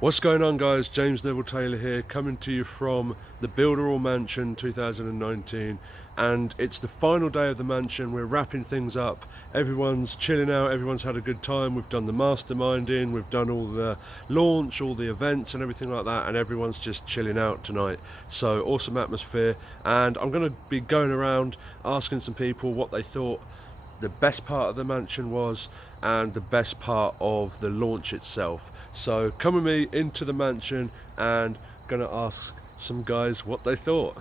What's going on, guys? James Neville-Taylor here, coming to you from the Builderall Mansion 2019, and it's the final day of the mansion. We're wrapping things up. Everyone's chilling out, everyone's had a good time. We've done the Mastermind we've done all the launch, all the events and everything like that, and everyone's just chilling out tonight. So awesome atmosphere, and I'm going to be going around asking some people what they thought the best part of the mansion was and the best part of the launch itself. So come with me into the mansion and gonna ask some guys what they thought.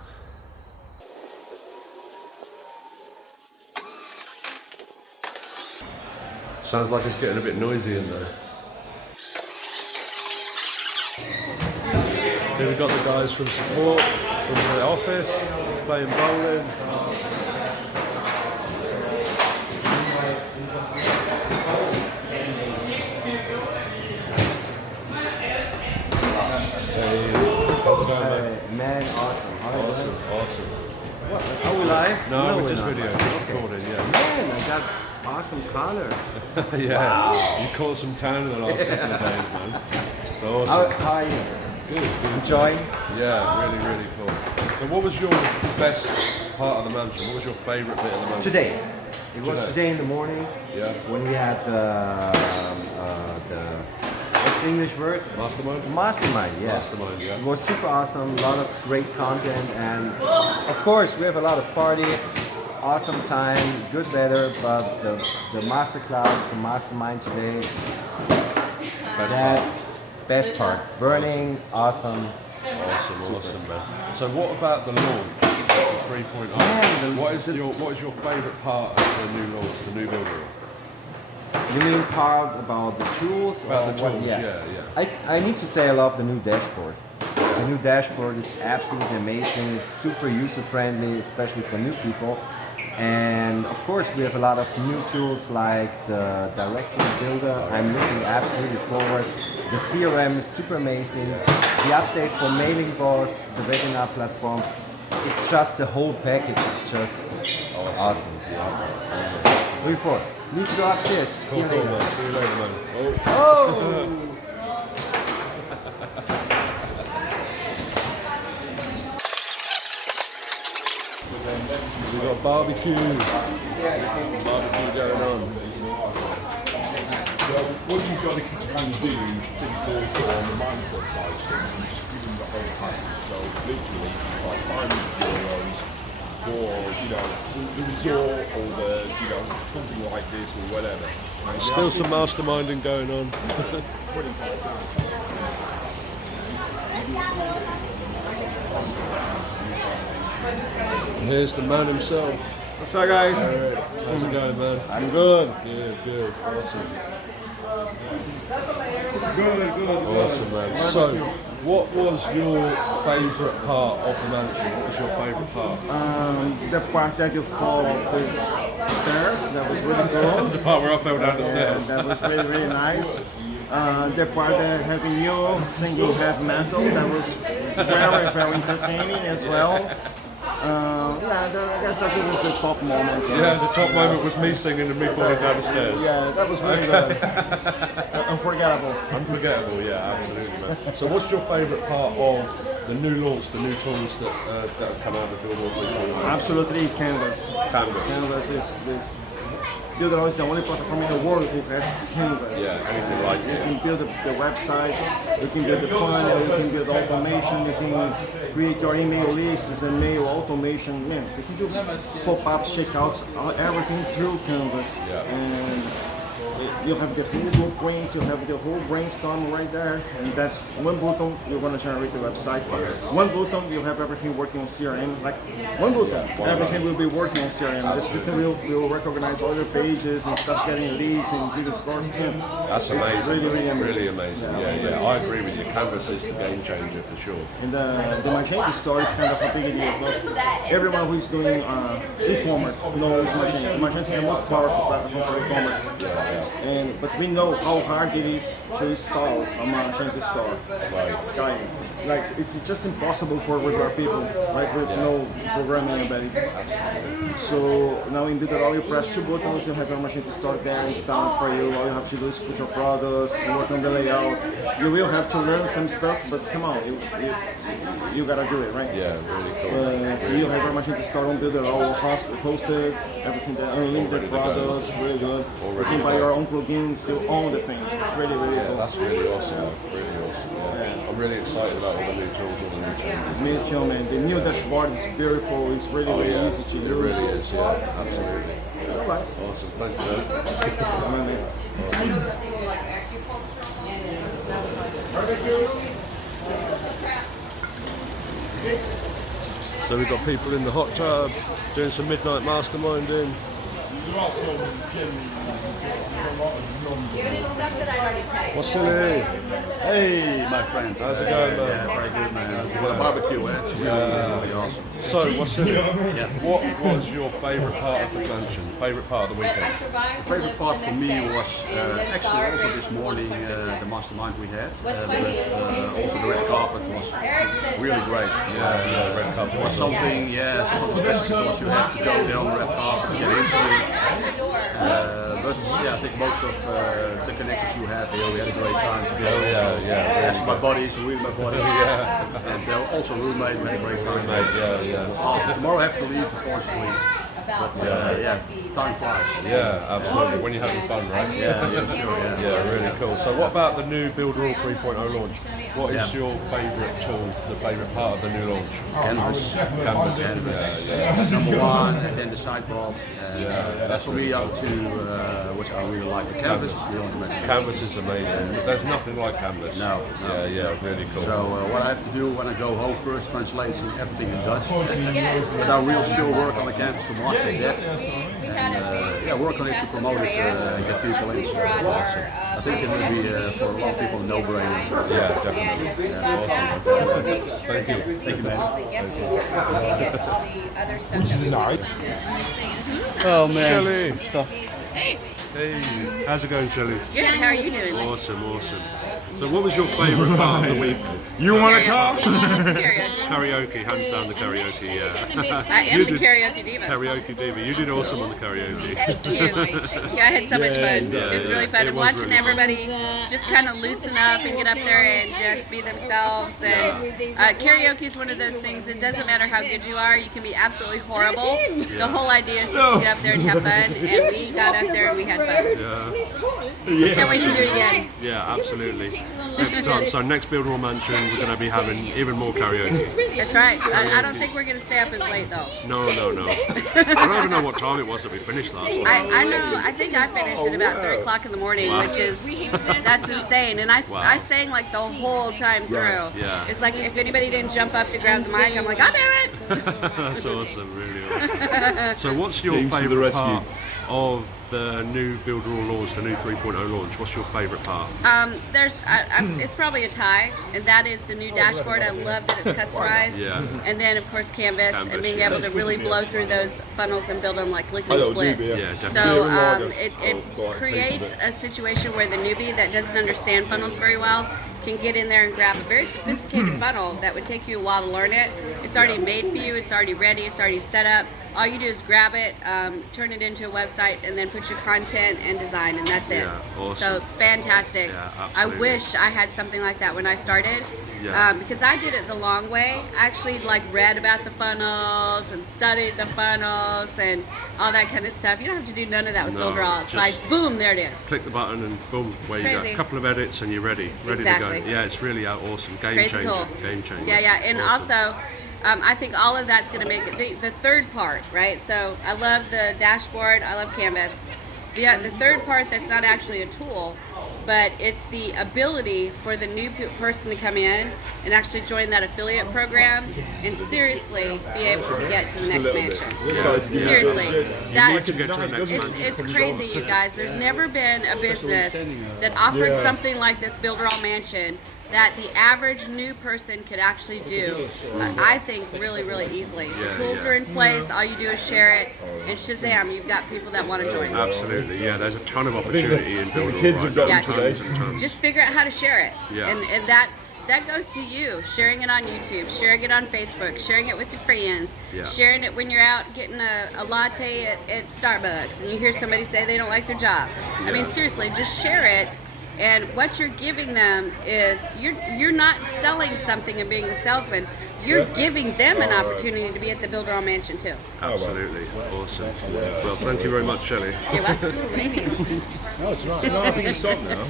Sounds like it's getting a bit noisy in there. Here we've got the guys from support, from the office, playing bowling. Man, awesome. Awesome. Are we live? No, we're just video, just recording, yeah. Man, I got awesome color. Yeah, wow. You caught some tan in the last couple of days, man. So awesome. How are you? Good. Enjoying? Yeah, really cool. So what was your best part of the mansion? What was your favourite bit of the mansion? Today. It was today in the morning. Yeah. When we had the what's the English word? Mastermind? Mastermind, yeah. Mastermind, yeah. It was super awesome, a lot of great content, and of course we have a lot of party, awesome time, good weather, but the masterclass, the Mastermind today, best part. Burning, awesome. Awesome, man. So what about the launch? The 3.0. Man, what is your favourite part of the new launch, the new Builderall? You mean part about the tools? About the tools, yeah. yeah. I need to say I love the new dashboard. The new dashboard is absolutely amazing. It's super user-friendly, especially for new people. And of course, we have a lot of new tools like the directory builder. I'm looking absolutely forward. The CRM is super amazing. The update for Mailing Boss, the webinar platform. It's just the whole package is just awesome. Looking forward. Need to go upstairs. Cool, man. See you later, man. Oh! We've got barbecue going on. So what you've got to kind of do is think also on the mindset side, so you just give them the whole package. So literally it's like €500 for, the resort or something like this or whatever. Still some masterminding going on. Here's the man himself. What's up, guys? How's it going, man? I'm good. Good. Awesome. Good. Awesome, man. So, what was your favourite part of the mansion? What was your favourite part? The part that you fall off the stairs, that was really cool. The part where I fell down the stairs. That was really nice. The part that having you singing heavy metal, that was very entertaining as well. I guess that was the top moment. Yeah, the top moment was me singing and me falling down the stairs. Yeah, that was really good. Unforgettable. Unforgettable, yeah, absolutely, man. So what's your favourite part of the new launch, the new tools that have come out of Builderall 3.0? Absolutely, Canvas. Canvas is this. Builderall is the only platform in the world who has Canvas. Yeah, anything like it. You can build the website, you can build the funnel, you can build automation, you can create your email lists and mail automation. Man, you can do pop-ups, checkouts, everything through Canvas. Yeah. And you have the whole blueprint, you have the whole brainstorm right there, and that's one button, you're going to generate the website. One button, you have everything working on CRM. Like one button, everything will be working on CRM. The system will recognize all your pages and start getting leads and Google scores. That's amazing. It's really amazing. Really amazing. Yeah. I agree with you. Canvas is the game changer for sure. And the Magento store is kind of a big deal because everyone who is doing e-commerce knows Magento. Magento is the most powerful platform for e-commerce. But we know how hard it is to install a Magento store. It's just impossible for regular people, right? With no programming embedded. So now in Builderall, you press 2 buttons, you have your Magento store there installed for you. All you have to do is put your products, work on the layout. You will have to learn some stuff, but come on, you gotta do it, right? Yeah, really cool. You have your Magento store on Builderall, hosted, everything there, unlimited products, really good. You can buy your own plugins, you own the thing. It's really cool. That's really awesome. Really awesome. Yeah. I'm really excited about all the new tools, all the new changes. Me too, man. The new dashboard is beautiful. It's really easy to use. It really is. Yeah, absolutely. All right. Awesome. Thank you. So we've got people in the hot tub doing some midnight masterminding. What's silly? Hey, my friends. How's it going, man? Yeah, very good, man. What a barbecue, eh? It's really awesome. So, what's silly? What was your favourite part of the mansion? Favourite part of the weekend? The favorite part for me was actually also this morning the mastermind we had. Also the red carpet was really great. Yeah, red carpet. It was something, something special because you have to go there on the red carpet to get into it. But yeah, I think most of the connections you have here, we had a great time together. Yeah. My buddy is really my buddy. And also roommate, we had a great time. It was awesome. Tomorrow I have to leave, unfortunately. But time flies. Yeah, absolutely. When you're having fun, right? Yeah, sure. Yeah, really cool. So what about the new Builderall 3.0 launch? What is your favourite tool, the favourite part of the new launch? Canvas. Yeah. Number one, and then the sideboard. That's for me up to which I really like. The canvas is beyond amazing. Canvas is amazing. There's nothing like Canvas. No. Yeah, really cool. So what I have to do when I go home first, translating everything in Dutch. But I will still work on the canvas to master that. And work on it to promote it and get people in. Awesome. I think it will be for a lot of people a no-brainer. Yeah, definitely. Thank you. Thank you, all the guest speakers can get to all the other stuff that we want. Oh man, Shelley. I'm stuffed. Hey, Hey, how's it going, Shelley? good. How are you doing? Awesome. So what was your favourite part of the week? You want to come? Karaoke, hands down the karaoke, yeah. I am the karaoke diva. Karaoke diva. You did awesome on the karaoke. Thank you. I had so much fun. It was really fun. It And was watching really fun. everybody just kind of loosen up and get up there and just be themselves. And karaoke is one of those things. It doesn't matter how good you are. You can be absolutely horrible. The whole idea is just to get up there and have fun. And we got up there and we had fun. Can't wait to do it again. Yeah, absolutely. Next time. So next Builderall Mansion, we're going to be having even more karaoke. That's right. I don't think we're going to stay up as late though. No. I don't even know what time it was that we finished last night. I know. I think I finished at about 3 o'clock in the morning, which is that's insane. And I sang like the whole time through. Yeah. It's like if anybody didn't jump up to grab the mic, I'm like, I'll do it. That's awesome, really awesome. So what's your favourite part of the new Builderall launch, the new 3.0 launch? What's your favourite part? It's probably a tie, and that is the new dashboard. I love that it's customized. Yeah. And then of course Canvas and being yeah. able to really blow through those funnels and build them like lickety split. Yeah, definitely. So it creates a situation where the newbie that doesn't understand funnels very well can get in there and grab a very sophisticated funnel that would take you a while to learn it. It's already made for you, it's already ready, it's already set up. All you do is grab it, turn it into a website, and then put your content and design, and that's it. Yeah, awesome. So fantastic. Yeah, I absolutely. wish I had something like that when I started. Yeah. Because I did it the long way. I actually read about the funnels and studied the funnels and all that kind of stuff. You don't have to do none of that with No, Builderall. It's just like, boom, there it is. Click the button and boom, where you go. Crazy. A couple of edits and you're ready Exactly. to go. Yeah, it's really awesome. Game Crazy changer. cool. Game changer. Yeah, and Awesome. also, I think all of that's going to make it the third part, right? So I love the dashboard. I love Canvas. The third part that's not actually a tool, but it's the ability for the new person to come in and actually join that affiliate program and seriously be able to get to the next mansion. Seriously, need to get to the next mansion. it's crazy, you guys. There's never been a business that offered something like this Builderall Mansion that the average new person could actually do, I think, really, really easily. The tools are in place. All you do is share it, and shazam, you've got people that want to join. Absolutely, yeah. There's a ton of opportunity in Builderall kids right have got now. Yeah, Tons and tons. just figure out how to share it. Yeah. And that goes to you, sharing it on YouTube, sharing it on Facebook, sharing it with your friends, Yeah. sharing it when you're out getting a latte at Starbucks and you hear somebody say they don't like their job. I mean, seriously, just share it. And what you're giving them is you're not selling something and being the salesman. You're giving them an opportunity to be at the Builderall Mansion too. Absolutely, awesome. Well, thank you very much, Shelley. You're welcome. No, it's right. No, I think it's stopped now.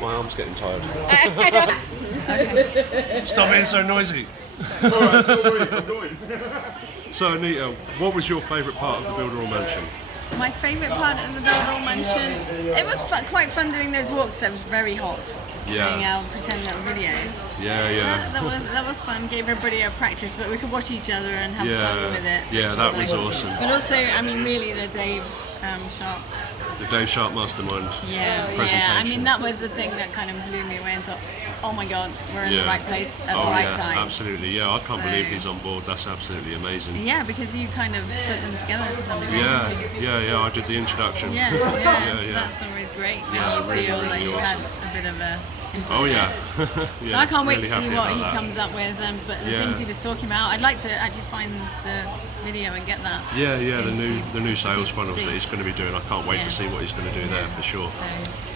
My arm's getting tired. Stop being so noisy. Alright, don't worry, I'm going. So, Anita, what was your favourite part of the Builderall Mansion? My favourite part of the Builderall Mansion, it was quite fun doing those walks. It was very hot. Yeah. Doing our pretend little videos. Yeah. That was fun. Gave everybody a practice, but we could watch each other and have fun with it. Yeah, which that nice. was awesome. But also, I mean, really, the Dave Sharp. The Dave Sharp Mastermind presentation. Yeah. I mean, that was the thing that kind of blew me away and thought, oh my God, we're in the right place at the right time. Absolutely. Yeah, I can't So- believe he's on board. That's absolutely amazing. Yeah, because you kind of put them together to some degree. Yeah. I did the introduction. Yeah, so that's always great when you really, feel really that you've awesome. had a bit of a input Oh in yeah. it. So I can't wait really to see happy what about he that. comes up with, but the Yeah. things he was talking about, I'd like to actually find the video and get that. Yeah, into the new people sales to funnels see. that he's going to be doing. I can't wait Yeah. to see what he's going to do there for sure. So,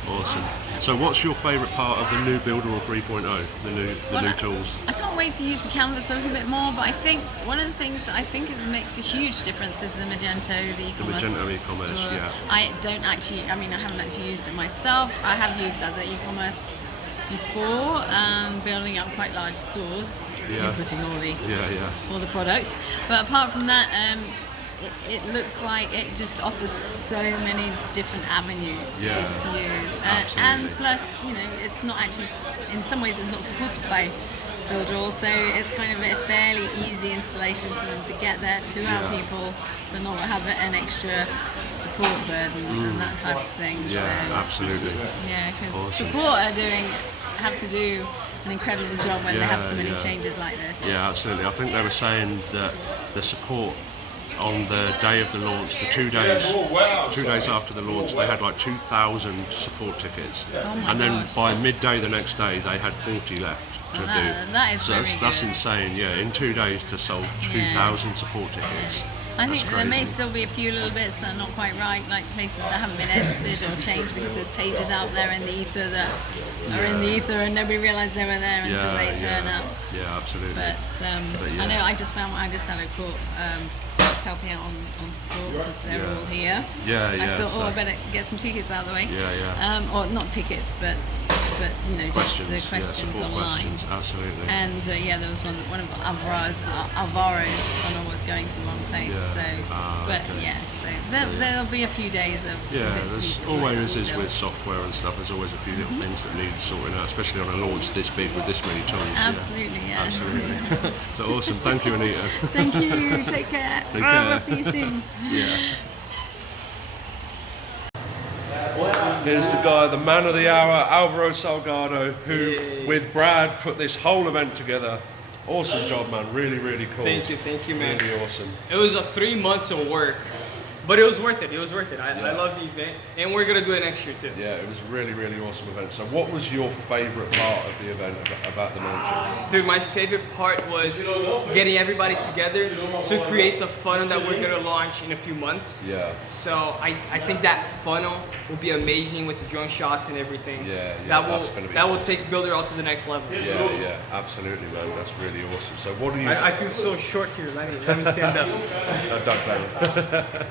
Awesome. So, what's your favourite part of the new Builderall 3.0? The new tools. I can't wait to use the canvas a little bit more, but I think one of the things that I think makes a huge difference is the Magento, the e-commerce. Magento e-commerce, store. yeah. I haven't actually used it myself. I have used other e-commerce before, building up quite large stores, Yeah. inputting all the products. But apart from that, it looks like it just offers so many different avenues for Yeah, people to use. absolutely. And plus, it's not actually, in some ways, it's not supported by Builderall, so it's kind of a fairly easy installation for them to get there to our people, but not have an extra support burden and that type of thing. Yeah, so, absolutely. yeah, because Awesome. support have to do an incredible job when they have so many Yeah. changes like this. Yeah, absolutely. I think they were saying that the support on the day of the launch, the 2 days, 2 days after the launch, they had like 2,000 support tickets, and then by midday the next day they had 40 left to do. That is So very that's good. insane. Yeah, in 2 days to solve 2,000 support tickets. I think That's there may crazy. still be a few little bits that are not quite right, like places that haven't been edited or changed because there's pages out there in the ether that are in the ether and nobody realised they were there until they turn up. Yeah, absolutely. But yeah. I know I just had a call just helping out on support because they're all here. Yeah, I thought, so- I better get some tickets out of the way. Yeah. Or not tickets, but just questions, the questions support online. questions, absolutely. And there was one of Alvaro's funnel was going to the wrong place. Yeah. So there'll be a few days of some Yeah, bits and there's pieces always like that is still. with software and stuff. There's always a few little things that need sorting out, especially on a launch this big with this many tools. Absolutely, yeah. Absolutely. So awesome. Thank you, Anita. Thank you. Take care. Take care. We'll see you soon. Yeah. Here's the guy, the man of the hour, Alvaro Salgado, who, with Brad, put this whole event together. Awesome job, man. Really, really cool. Thank you, man. Really awesome. It was 3 months of work, but it was worth it. I love the event, and we're gonna do it next year too. Yeah, it was a really, really awesome event. So what was your favourite part of the event about the mansion? Dude, my favorite part was getting everybody together to create the funnel that we're gonna launch in a few months. Yeah. So I think that funnel will be amazing with the drone shots and everything. Yeah, That that's will take Builderall to the next level. Yeah, absolutely, man. That's really awesome. So what do you... I feel so short here. Let me stand up. Doug Bang.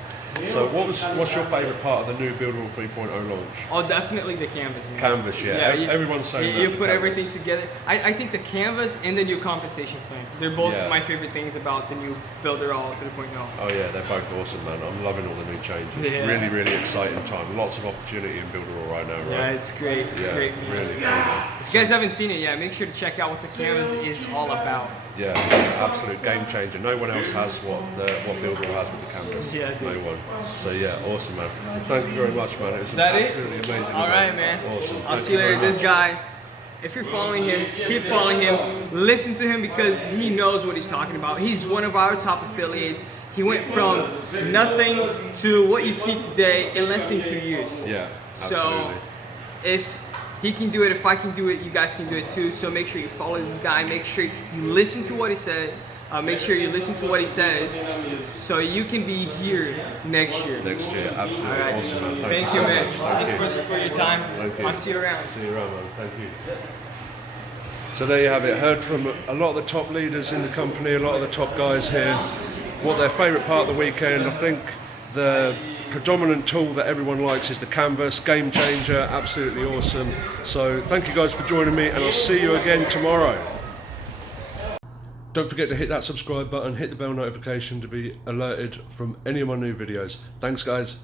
So what's your favourite part of the new Builderall 3.0 launch? Oh, definitely the canvas, man. Canvas, yeah. Everyone's saying that, You the put canvas. everything together. I think the canvas and the new compensation plan. They're both Yeah. my favorite things about the new Builderall 3.0. Oh yeah, they're both awesome, man. I'm loving all the new changes. Yeah. Really, really exciting time. Lots of opportunity in Builderall right now, right? Yeah, it's great. It's great, man. Really cool, man. If you guys haven't seen it yet, make sure to check out what the canvas is all about. Yeah, absolute game changer. No one else has what Builderall has with the canvas. Yeah, dude. No one. So yeah, awesome, man. Well, thank you very much, man. It was Is that it? absolutely amazing. All event. right, man. Awesome. I'll Thank see you very later. This much. guy If you're following him, keep following him. Listen to him because he knows what he's talking about. He's one of our top affiliates. He went from nothing to what you see today in less than 2 years. Yeah, so absolutely. if he can do it, if I can do it, you guys can do it too. So make sure you follow this guy. Make sure you listen to what he said. Make sure you listen to what he says, so you can be here next year. Next year, absolutely. All right. Awesome, man. Thank you you, so man. much. Thank you. For your time. Thank you. I'll see you around. See you around, man. Thank you. So there you have it. Heard from a lot of the top leaders in the company, a lot of the top guys here, what their favourite part of the weekend. I think the predominant tool that everyone likes is the canvas, game changer, absolutely awesome. So thank you guys for joining me, and I'll see you again tomorrow. Don't forget to hit that subscribe button, hit the bell notification to be alerted from any of my new videos. Thanks guys.